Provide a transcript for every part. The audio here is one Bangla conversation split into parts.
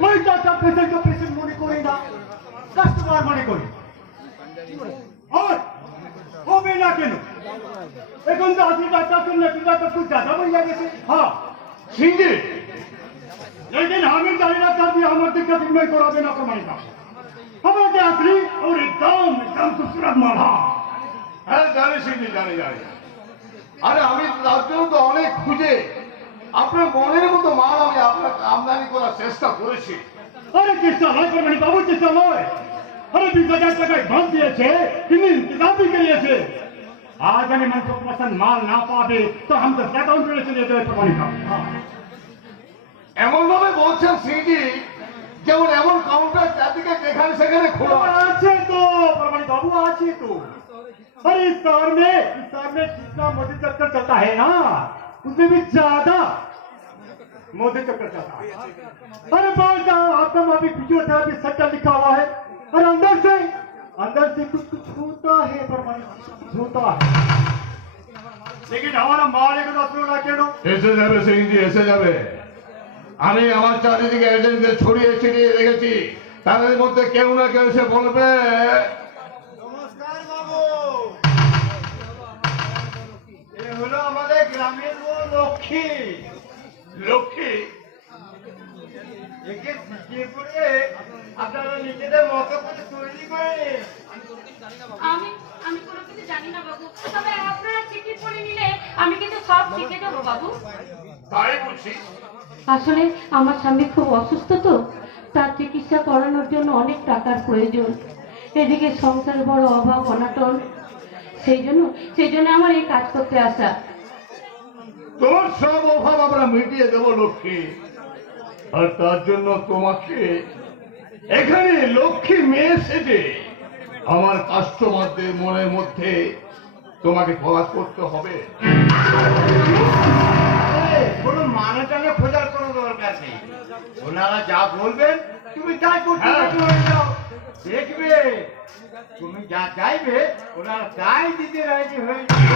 मैं डॉक्टर पेशेंट को पेशेंट मने करी ना, कस्टमर मने करी। और হবে না কেন? এখন তো আপনি ডাক্তার শুনলে কিংবা তো খুব ज़्यादा बढ़िया গেছে। हाँ, সিংজি। लेकिन हमें जाने डॉक्टर भी हमारे दिक्कत में करावे ना कमाएगा। हमारे असली और एकदम खूबसूरत माला। হ্যাঁ জানি সিংজি, জানি জানি। আরে আমি তার জন্য তো অনেক খুঁজে আপনার মনের মতো মাল আমি আপনার আমদানি করার চেষ্টা করেছি। अरे किस्सा नय परमानी बाबू किस्सा नय। अरे 20,000 টাকা ভাগ দিয়েছে, তিনি ইন্তজাম भी করিয়েছে। आज আমি मन को पसंद माल ना पावे तो हम तो अकाउंट में चले जाए परमानी बाबू। এমন ভাবে বলছেন সিংজি যেমন এমন কাউন্টার চারদিকে যেখানে সেখানে খোলা আছে তো परमानी बाबू, আছে তো। अरे इस शहर में जितना मोदी चक्कर चलता है ना, उसमें भी ज्यादा मोदी चक्कर चलता है। अरे बात आपका माफी फिजियोथेरेपी सेंटर लिखा हुआ है और अंदर से कुछ कुछ होता है परमानी, होता है। लेकिन हमारा माल एक दस ना क्यों? এসে যাবে সিংজি, এসে যাবে। আমি আমার চারিদিকে এজেন্টদের ছড়িয়ে ছিটিয়ে রেখেছি, তাদের মধ্যে কেউ না কেউ এসে বলবে নমস্কার বাবু, এ হলো আমাদের গ্রামের লক্ষ্মী। লক্ষ্মী একে শিখিয়ে পড়ে আপনারা নিজেদের মতো করে তৈরি করে নিন। আমি আমি কোনো কিছু জানি না বাবু, তবে আপনারা চিঠি পড়ে নিলে আমি কিন্তু সব শিখে দেবো বাবু। তাই বলছি। আসলে আমার স্বামী খুব অসুস্থ তো, তার চিকিৎসা করানোর জন্য অনেক টাকার প্রয়োজন। এদিকে সংসারে বড় অভাব অনাটন, সেই জন্য আমার এই কাজ করতে আসা। তোমার সব অভাব আমরা মিটিয়ে দেবো লক্ষ্মী, আর তার জন্য তোমাকে এখানে লক্ষ্মী মেয়ে সেজে আমার কাস্টমারদের মনের মধ্যে তোমাকে প্রকাশ করতে হবে। কোনো মানে টানে খোঁজার কোনো দরকার নেই, ওনারা যা বলবেন তুমি তাই করতে যাও। দেখবে তুমি যা চাইবে ওনারা তাই দিতে রাজি হয়ে যাবে।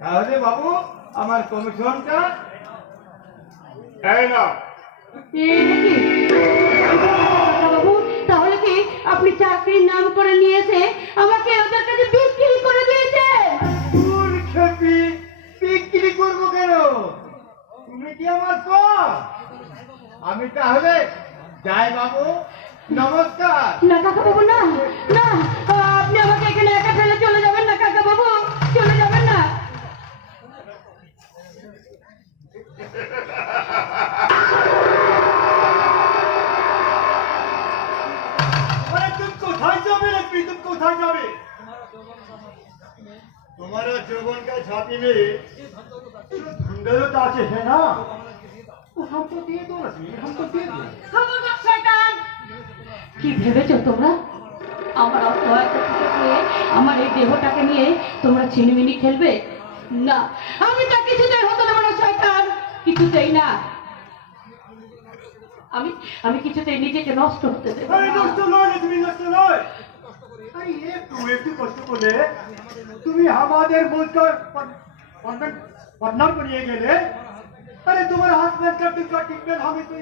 তাহলে বাবু আমার কমিশনটা এই না, বাবু, তাহলে কি আপনি চাকরির নাম করে নিয়েছে আমাকে ওদের কাছে বিক্রি করে দিয়েছে? বিক্রি করবো কেন? তুমি কি আমার পর? আমি তাহলে যাই বাবু, নমস্কার। না কাকা বাবু, না না, আপনি আমাকে এখানে একা ফেলে চলে যাবেন না কাকা বাবু, চলে যাবেন না। अरे तुम कोথায় যাবে लक्ष्मी, तुम कोথায় যাবে? तुम्हारा যৌবন का छाती में धुंधलता আছে, है ना? तो हम तो दे दो लक्ष्मी, हम तो दे दो। খবরদার শয়তান! কি ভেবেছো তোমরা? আমার অসহায়তা থেকে আমার এই দেহটাকে নিয়ে তোমরা ছিনিমিনি খেলবে? না, আমি তা কিছুতেই হতে দেব না শয়তান, কিছুতেই না। আমি কিছুতেই নিজেকে নষ্ট হতে দেব अरे না। নষ্ট নয় लक्ष्मी, নষ্ট নয়। अरे একটু কষ্ট করলে তুমি আমাদের বলতে পারবেন, পার্টনার করিয়ে গেলে। अरे तुम्हारा हाथ में कर ट्रीटमेंट हमें तो